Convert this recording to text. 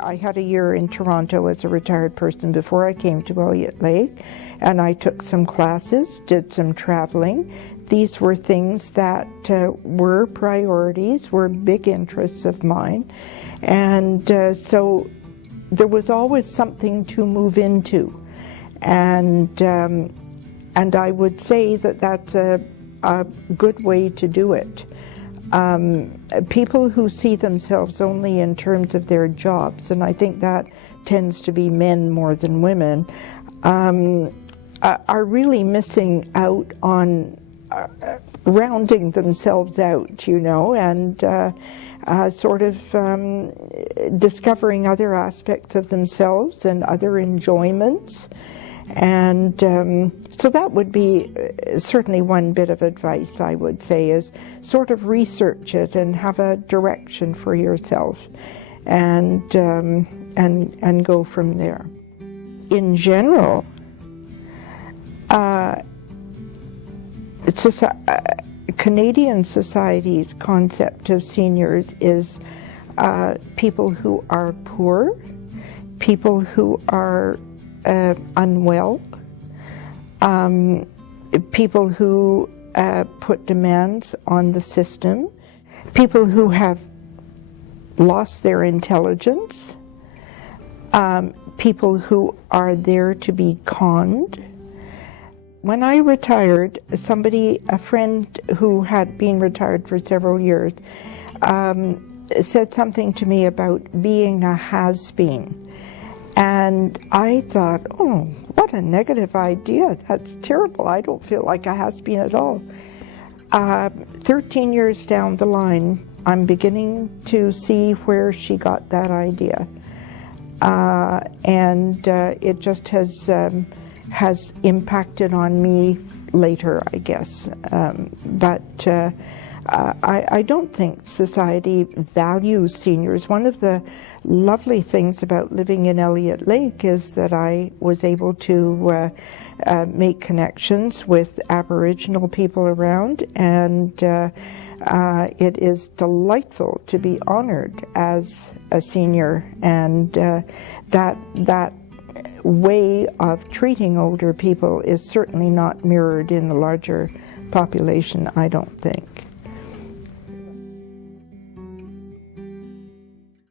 I had a year in Toronto as a retired person before I came to Elliot Lake, and I took some classes, did some traveling. These were things that were priorities, were big interests of mine, and so there was always something to move into, and I would say that that's a good way to do it. People who see themselves only in terms of their jobs, and I think that tends to be men more than women, are really missing out on rounding themselves out, you know, and sort of discovering other aspects of themselves and other enjoyments. And so that would be certainly one bit of advice I would say, is sort of research it and have a direction for yourself, and go from there. In general, Canadian society's concept of seniors is people who are poor, people who are unwell, people who put demands on the system, people who have lost their intelligence, people who are there to be conned. When I retired, a friend who had been retired for several years, said something to me about being a has-been. And I thought, oh, what a negative idea. That's terrible. I don't feel like a has-been at all. 13 years down the line, I'm beginning to see where she got that idea. And it just has impacted on me later, I guess. But I don't think society values seniors. One of the lovely things about living in Elliot Lake is that I was able to make connections with Aboriginal people around, and it is delightful to be honored as a senior, and that way of treating older people is certainly not mirrored in the larger population, I don't think.